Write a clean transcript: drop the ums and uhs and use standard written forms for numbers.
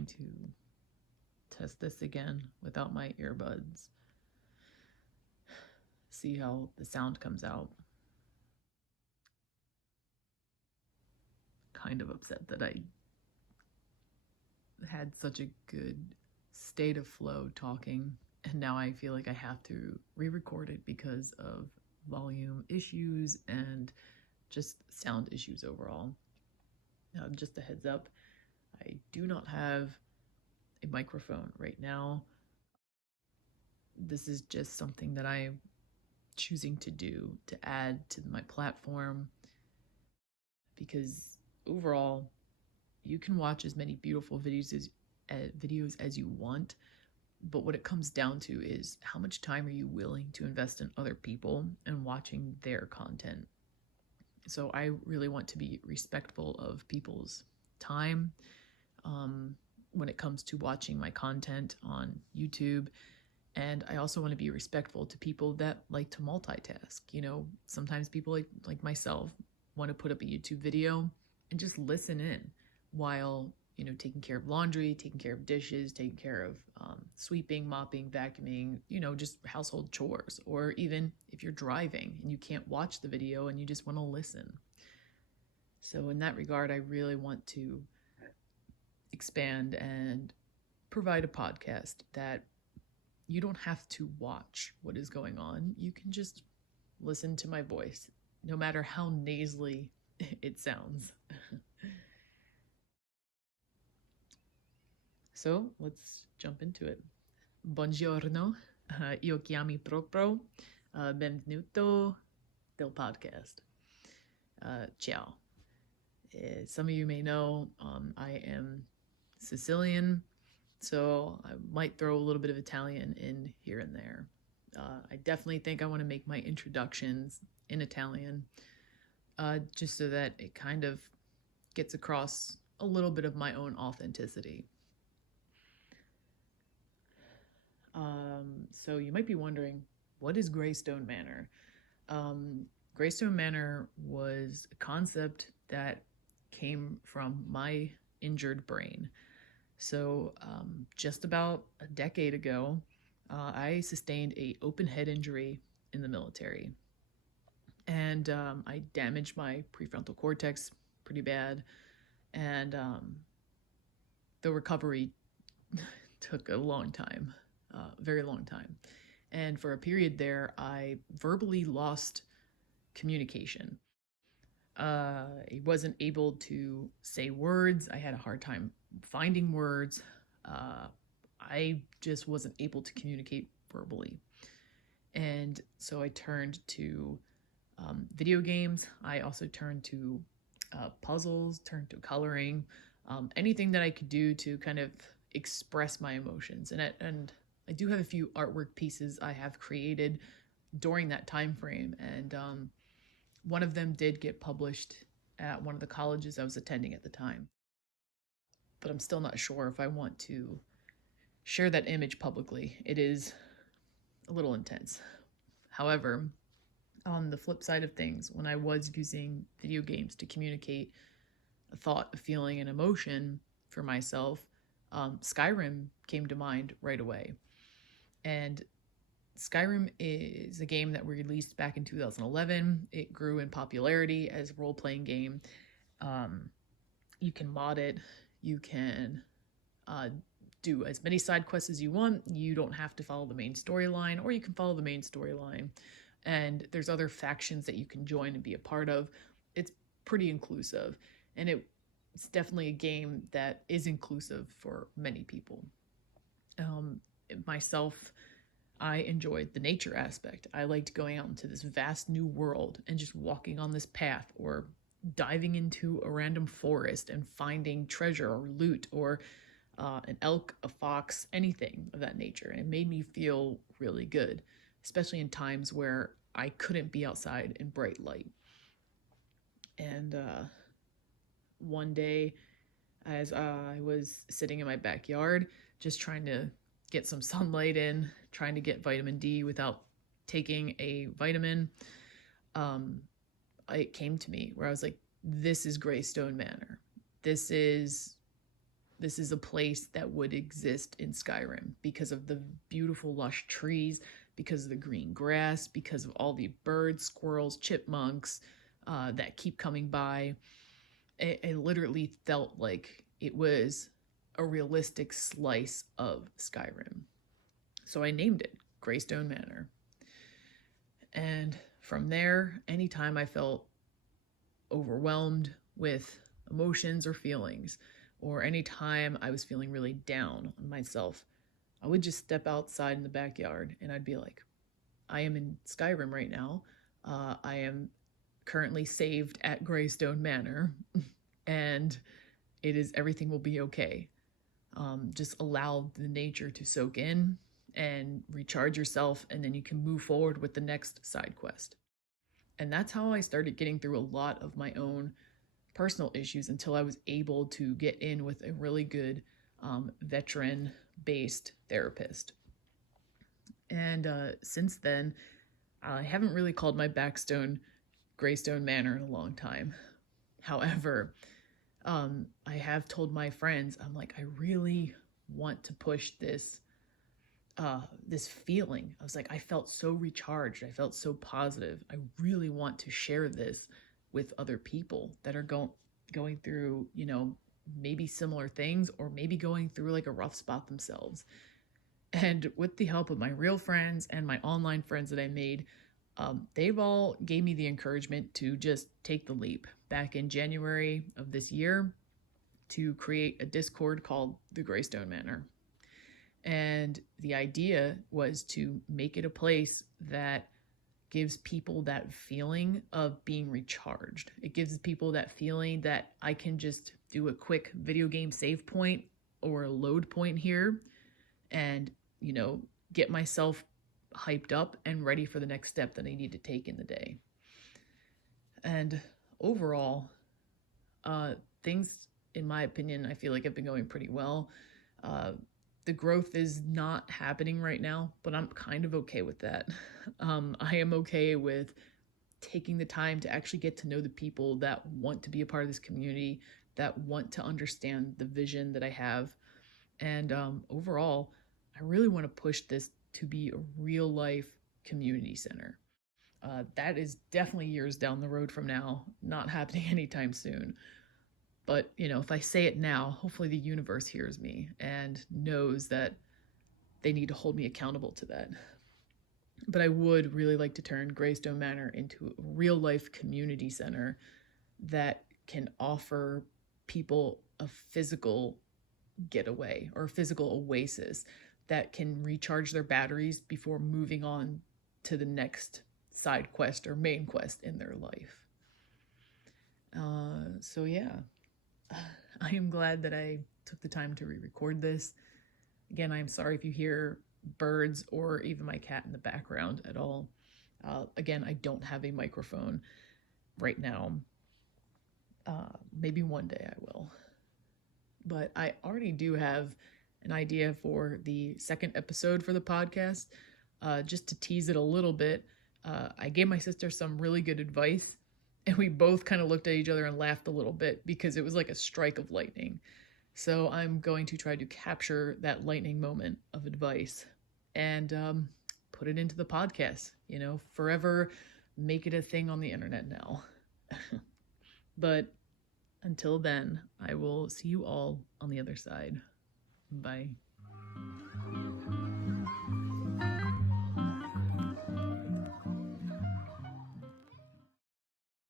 going to test this again without my earbuds. See how the sound comes out. Kind of upset that I had such a good state of flow talking, and now I feel like I have to re-record it because of volume issues and just sound issues overall. Now, just a heads up, I do not have a microphone right now. This is just something that I'm choosing to do to add to my platform, because overall you can watch as many beautiful videos as you want, but what it comes down to is how much time are you willing to invest in other people and watching their content. So I really want to be respectful of people's time when it comes to watching my content on YouTube. And I also want to be respectful to people that like to multitask. You know, sometimes people like myself want to put up a YouTube video and just listen in while, you know, taking care of laundry, taking care of dishes, taking care of sweeping, mopping, vacuuming, you know, just household chores. Or even if you're driving and you can't watch the video and you just want to listen. So in that regard, I really want to expand and provide a podcast that you don't have to watch what is going on. You can just listen to my voice, no matter how nasally it sounds. So let's jump into it. Buongiorno, io chiami proprio, benvenuto del podcast. Ciao. Some of you may know I am Sicilian, so I might throw a little bit of Italian in here and there. I definitely think I want to make my introductions in Italian, just so that it kind of gets across a little bit of my own authenticity. So you might be wondering, what is Greystone Manor? Greystone Manor was a concept that came from my injured brain. So just about a decade ago, I sustained an open head injury in the military. And I damaged my prefrontal cortex pretty bad. And the recovery took a long time, very long time. And for a period there, I verbally lost communication. I wasn't able to say words. I had a hard time finding words. I just wasn't able to communicate verbally. And so I turned to video games. I also turned to puzzles, turned to coloring, anything that I could do to kind of express my emotions. And I do have a few artwork pieces I have created during that time frame, and one of them did get published at one of the colleges I was attending at the time. But I'm still not sure if I want to share that image publicly. It is a little intense. However, on the flip side of things, when I was using video games to communicate a thought, a feeling, an emotion for myself, Skyrim came to mind right away. And Skyrim is a game that we released back in 2011. It grew in popularity as a role-playing game. You can mod it. You can do as many side quests as you want. You don't have to follow the main storyline, or you can follow the main storyline. And there's other factions that you can join and be a part of. It's pretty inclusive. And it's definitely a game that is inclusive for many people. Myself, I enjoyed the nature aspect. I liked going out into this vast new world and just walking on this path, or diving into a random forest and finding treasure or loot, or an elk, a fox, anything of that nature. And it made me feel really good, especially in times where I couldn't be outside in bright light. And one day, as I was sitting in my backyard, just trying to get some sunlight in, trying to get vitamin D without taking a vitamin, it came to me where I was like, this is Greystone Manor. This is this is a place that would exist in Skyrim because of the beautiful lush trees, because of the green grass, because of all the birds, squirrels, chipmunks that keep coming by. It literally felt like it was a realistic slice of Skyrim. So I named it Greystone Manor. And from there, anytime I felt overwhelmed with emotions or feelings, or anytime I was feeling really down on myself, I would just step outside in the backyard and I'd be like, I am in Skyrim right now. I am currently saved at Greystone Manor, and it is everything will be okay. Just allow the nature to soak in and recharge yourself, and then you can move forward with the next side quest. And that's how I started getting through a lot of my own personal issues until I was able to get in with a really good veteran based therapist. And since then, I haven't really called my backstone Greystone Manor in a long time. However, I have told my friends, I'm like, I really want to push this this feeling. I was like, I felt so recharged. I felt so positive. I really want to share this with other people that are going through, maybe similar things, or maybe going through like a rough spot themselves. And with the help of my real friends and my online friends that I made, they've all gave me the encouragement to just take the leap back in January of this year to create a Discord called the Greystone Manor. And the idea was to make it a place that gives people that feeling of being recharged. It gives people that feeling that I can just do a quick video game save point or a load point here and, get myself hyped up and ready for the next step that I need to take in the day. And overall, things, in my opinion, I feel like have been going pretty well. The growth is not happening right now, but I'm kind of okay with that. I am okay with taking the time to actually get to know the people that want to be a part of this community, that want to understand the vision that I have. And overall, I really want to push this to be a real life community center. That is definitely years down the road from now, not happening anytime soon. But, if I say it now, hopefully the universe hears me and knows that they need to hold me accountable to that. But I would really like to turn Greystone Manor into a real life community center that can offer people a physical getaway or a physical oasis that can recharge their batteries before moving on to the next side quest or main quest in their life. So yeah, I am glad that I took the time to re-record this. Again, I'm sorry if you hear birds or even my cat in the background at all. Again, I don't have a microphone right now. Maybe one day I will. But I already do have an idea for the second episode for the podcast. Just to tease it a little bit, I gave my sister some really good advice, and we both kind of looked at each other and laughed a little bit because it was like a strike of lightning. So I'm going to try to capture that lightning moment of advice and put it into the podcast, forever make it a thing on the internet now. But until then, I will see you all on the other side. Bye.